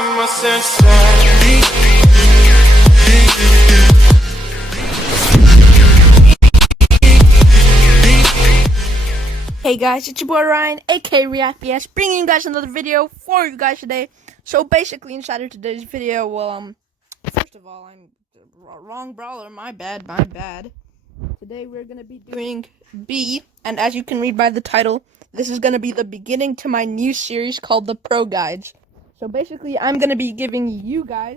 my senses. Hey guys, it's your boy Ryan, aka ReactBS, bringing you guys another video for you guys today. So basically, inside of today's video, first of all, I'm wrong brawler, my bad. Today we're gonna be doing B, and as you can read by the title, this is gonna be the beginning to my new series called the Proguides. So basically, I'm gonna be giving you guys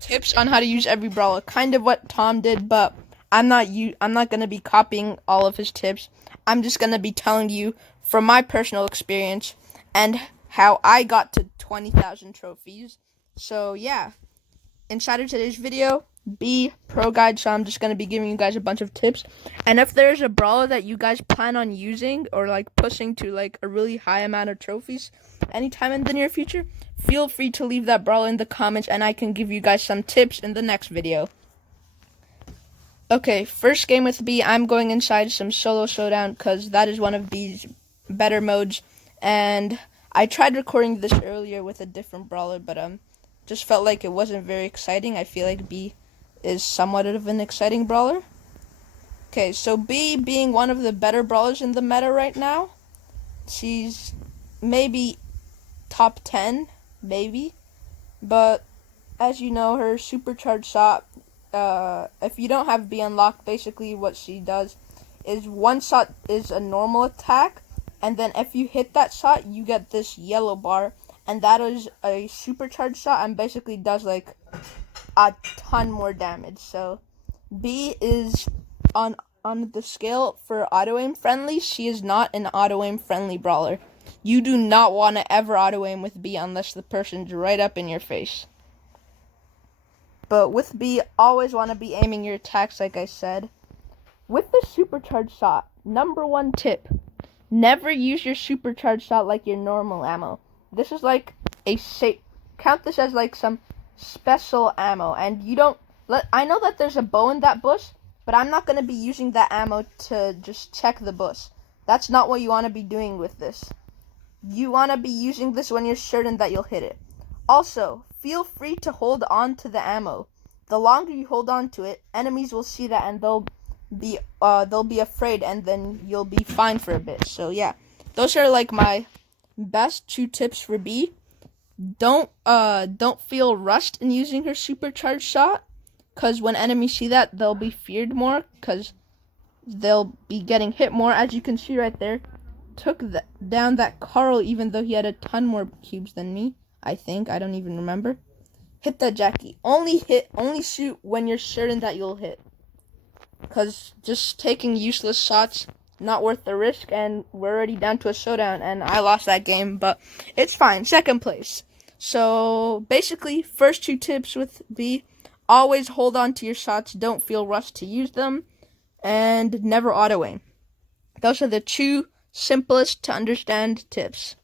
tips on how to use every brawler, kind of what Tom did, but I'm not gonna be copying all of his tips. I'm just gonna be telling you from my personal experience and how I got to 20,000 trophies. So yeah, inside of today's video, B Proguide. So I'm just gonna be giving you guys a bunch of tips. And if there's a brawler that you guys plan on using or like pushing to like a really high amount of trophies anytime in the near future, feel free to leave that brawler in the comments and I can give you guys some tips in the next video. Okay, first game with B, I'm going inside some solo showdown because that is one of B's better modes. And I tried recording this earlier with a different brawler, but just felt like it wasn't very exciting. I feel like B is somewhat of an exciting brawler. Okay, so B being one of the better brawlers in the meta right now, she's maybe top 10, maybe. But as you know, her supercharged shot, if you don't have B unlocked, basically what she does is one shot is a normal attack, and then if you hit that shot, you get this yellow bar, and that is a supercharged shot, and basically does like a ton more damage. So B is on the scale for auto aim friendly. She is not an auto aim friendly brawler. You do not want to ever auto aim with B unless the person's right up in your face. But with B, always want to be aiming your attacks, like I said. With the supercharged shot, number one tip, never use your supercharged shot like your normal ammo. This is like count this as like some special ammo, and I know that there's a bow in that bush, but I'm not going to be using that ammo to just check the bush. That's not what you want to be doing with this. You want to be using this when you're certain that you'll hit it. Also, feel free to hold on to the ammo. The longer you hold on to it, enemies will see that and they'll be afraid, and then you'll be fine for a bit. So yeah, those are like my best 2 tips for B. Don't feel rushed in using her supercharged shot, cause when enemies see that, they'll be feared more, cause they'll be getting hit more. As you can see right there, took down that Carl even though he had a ton more cubes than me. I think. I don't even remember. Hit that Jackie. Only shoot when you're certain that you'll hit. Because just taking useless shots, not worth the risk, and we're already down to a showdown, and I lost that game, but it's fine. Second place. So, basically, first 2 tips with B, always hold on to your shots, don't feel rushed to use them, and never auto-aim. Those are the 2 simplest to understand tips.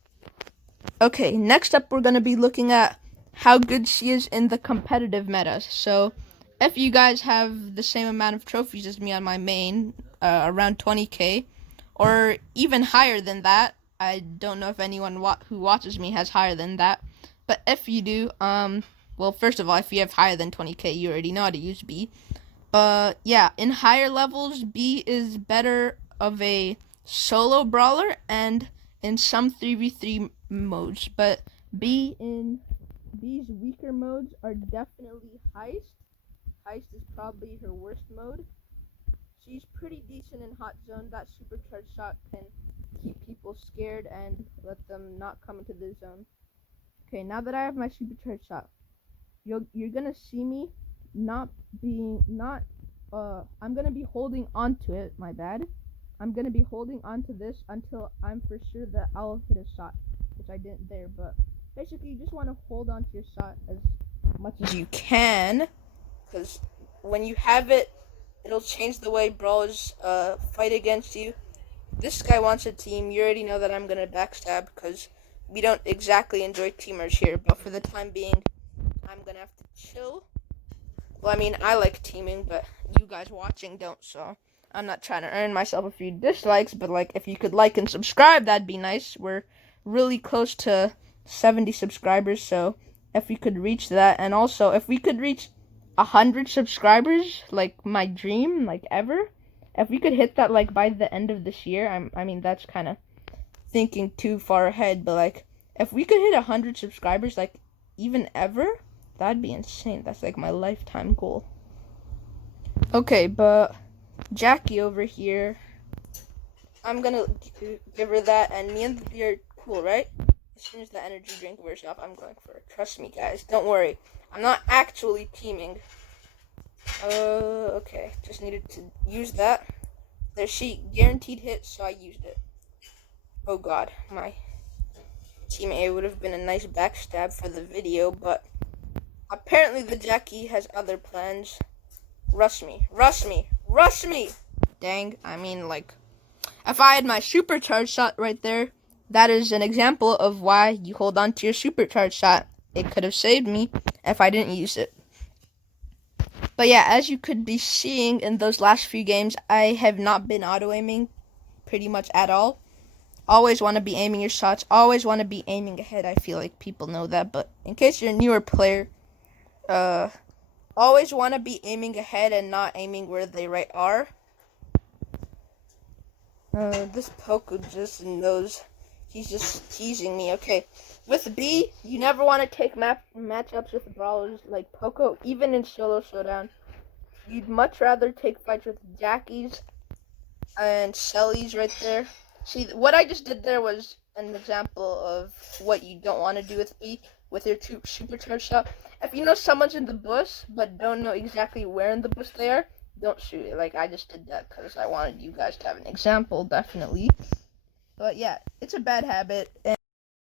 Okay, next up we're going to be looking at how good she is in the competitive meta. So, if you guys have the same amount of trophies as me on my main, around 20k, or even higher than that, I don't know if anyone who watches me has higher than that, but if you do, well, first of all, if you have higher than 20k, you already know how to use B. But yeah, in higher levels, B is better of a solo brawler and in some 3v3 modes, but B's weaker modes are definitely Heist. Heist is probably her worst mode. She's pretty decent in Hot Zone. That supercharged shot can keep people scared and let them not come into the zone. Okay, now that I have my supercharged shot, you're gonna see me I'm gonna be holding onto it, my bad. I'm gonna be holding onto this until I'm for sure that I'll hit a shot, which I didn't there, but basically you just want to hold on to your shot as much as you can, because when you have it, it'll change the way brawlers fight against you. This guy wants a team. You already know that I'm gonna backstab, because we don't exactly enjoy teamers here, but for the time being, I'm gonna have to chill. Well, I mean, I like teaming, but you guys watching don't, so I'm not trying to earn myself a few dislikes, but like, if you could like and subscribe, that'd be nice. We're really close to 70 subscribers, so if we could reach that, and also if we could reach 100 subscribers, like my dream, like ever. If we could hit that like by the end of this year, I mean that's kind of thinking too far ahead, but like if we could hit 100 subscribers, like even ever, that'd be insane. That's like my lifetime goal. Okay, but Jackie over here, I'm gonna give her that, and me and you're cool, right? As soon as the energy drink wears off, I'm going for it. Trust me, guys. Don't worry. I'm not actually teaming. Okay. Just needed to use that. There, she guaranteed hit, so I used it. Oh god, my team A would have been a nice backstab for the video, but apparently the Jackie has other plans. Rush me. Rush me. Rush me! Dang, I mean, like, if I had my supercharged shot right there, that is an example of why you hold on to your supercharged shot. It could have saved me if I didn't use it. But yeah, as you could be seeing in those last few games, I have not been auto-aiming pretty much at all. Always want to be aiming your shots. Always want to be aiming ahead. I feel like people know that. But in case you're a newer player, always want to be aiming ahead and not aiming where they right are. This Poco just knows he's just teasing me. Okay, with B, you never want to take matchups with brawlers like Poco, even in solo showdown. You'd much rather take fights with Jackies and Shelly's right there. See, what I just did there was an example of what you don't want to do with B, with your supercharged shot. If you know someone's in the bush, but don't know exactly where in the bush they are, don't shoot it. Like, I just did that because I wanted you guys to have an example, definitely. But yeah, it's a bad habit, and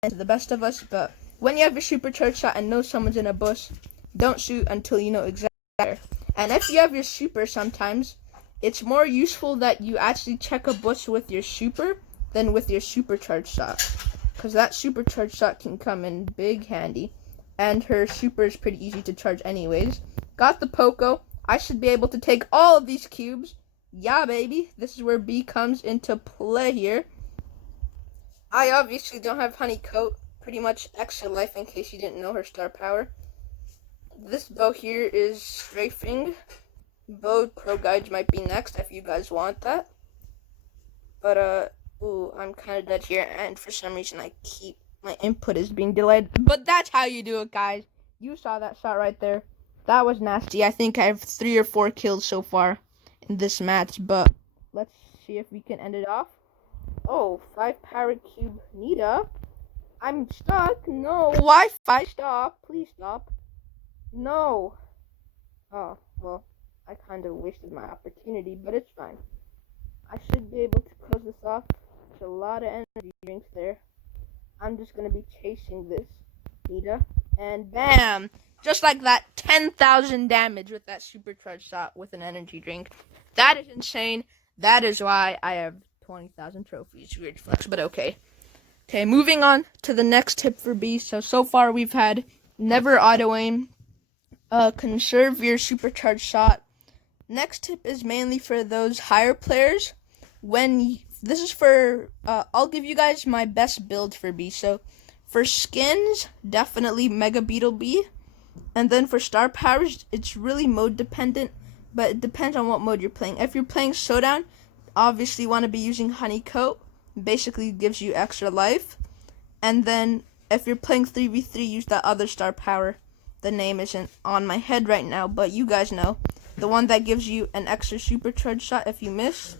to the best of us, but when you have your supercharged shot and know someone's in a bush, don't shoot until you know exactly where. And if you have your super sometimes, it's more useful that you actually check a bush with your super than with your supercharged shot, because that supercharged shot can come in big handy, and her super is pretty easy to charge anyways. Got the Poco. I should be able to take all of these cubes. Yeah, baby. This is where B comes into play here. I obviously don't have Honeycoat. Pretty much extra life in case you didn't know her star power. This bow here is strafing. Bow Proguide might be next if you guys want that. But, ooh, I'm kind of dead here, and for some reason my input is being delayed. But that's how you do it, guys. You saw that shot right there. That was nasty. I think I have 3 or 4 kills so far in this match, but let's see if we can end it off. Oh, 5 power cube Nita. I'm stuck. No. Wi-Fi, stop. Please stop. No. Oh, well, I kind of wasted my opportunity, but it's fine. I should be able to close this off. There's a lot of energy drinks there. I'm just going to be chasing this Nita. And bam! Just like that, 10,000 damage with that supercharged shot with an energy drink. That is insane. That is why I have 20,000 trophies. Weird flex, but okay. Okay, moving on to the next tip for B. So far we've had never auto-aim, conserve your supercharged shot. Next tip is mainly for those higher players. This is for, I'll give you guys my best build for B. So for skins, definitely Mega Beetle B. And then for star powers, it's really mode dependent, but it depends on what mode you're playing. If you're playing Showdown, obviously want to be using Honeycoat. Basically gives you extra life. And then if you're playing 3v3, use that other star power. The name isn't on my head right now, but you guys know. The one that gives you an extra supercharged shot if you miss.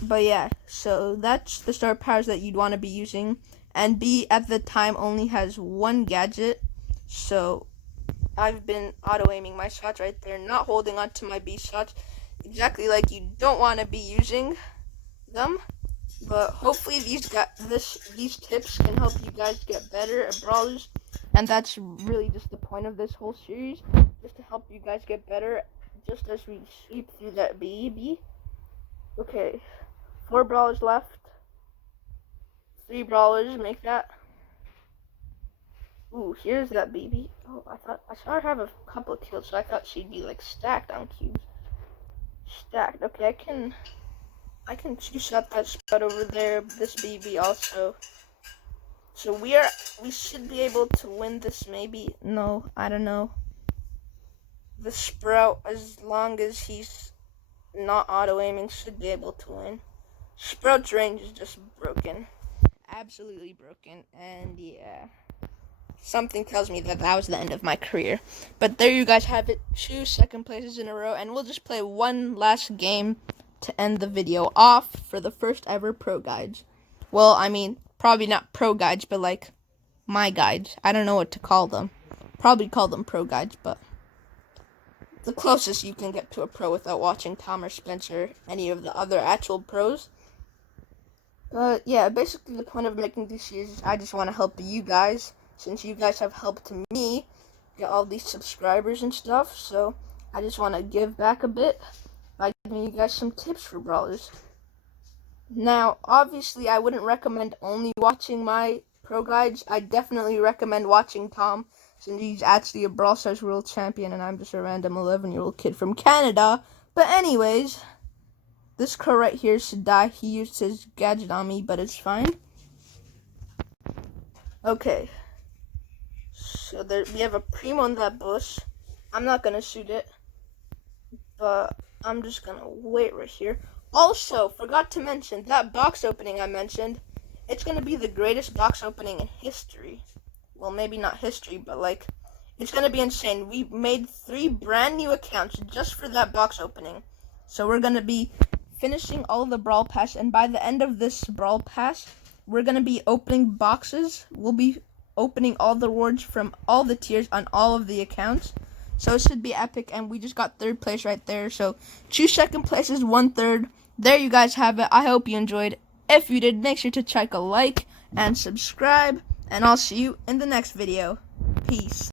But yeah, so that's the star powers that you'd want to be using. And B at the time only has 1 gadget. So I've been auto-aiming my shots right there, not holding on to my B shots. Exactly like you don't want to be using them. But hopefully these tips can help you guys get better at brawlers. And that's really just the point of this whole series. Just to help you guys get better, just as we sweep through that BB. Okay, 4 brawlers left. 3 brawlers make that. Ooh, here's that BB. Oh, I saw her have a couple of kills, so I thought she'd be like stacked on cubes. Stacked. Okay, I can two-shot that spot over there. This BB also. So we should be able to win this, maybe. No, I don't know. The Sprout, as long as he's not auto-aiming, should be able to win. Sprout's range is just broken. Absolutely broken. And yeah, something tells me that was the end of my career. But there you guys have it. 2 second places in a row. And we'll just play one last game to end the video off for the first ever Pro Guides. Well, I mean, probably not Pro Guides, but like my guides. I don't know what to call them. Probably call them Pro Guides, but the closest you can get to a pro without watching Tom or Spencer, any of the other actual pros. But yeah, basically the point of making this series is I just want to help you guys, since you guys have helped me get all these subscribers and stuff. So I just want to give back a bit by giving you guys some tips for brawlers. Now, obviously, I wouldn't recommend only watching my pro guides. I definitely recommend watching Tom, since he's actually a Brawl Stars World Champion, and I'm just a random 11-year-old kid from Canada. But anyways, this crow right here should die. He used his gadget on me, but it's fine. Okay. So we have a Primo in that bush. I'm not going to shoot it, but I'm just going to wait right here. Also, forgot to mention, that box opening I mentioned, it's going to be the greatest box opening in history. Well, maybe not history, but like, it's going to be insane. We made 3 brand new accounts just for that box opening. So we're going to be finishing all the Brawl Pass, and by the end of this Brawl Pass, we're going to be opening boxes. We'll be opening all the rewards from all the tiers on all of the accounts. So it should be epic, and we just got 3rd place right there. So 2 second places, 1 third. There you guys have it. I hope you enjoyed. If you did, make sure to check a like and subscribe, and I'll see you in the next video. Peace.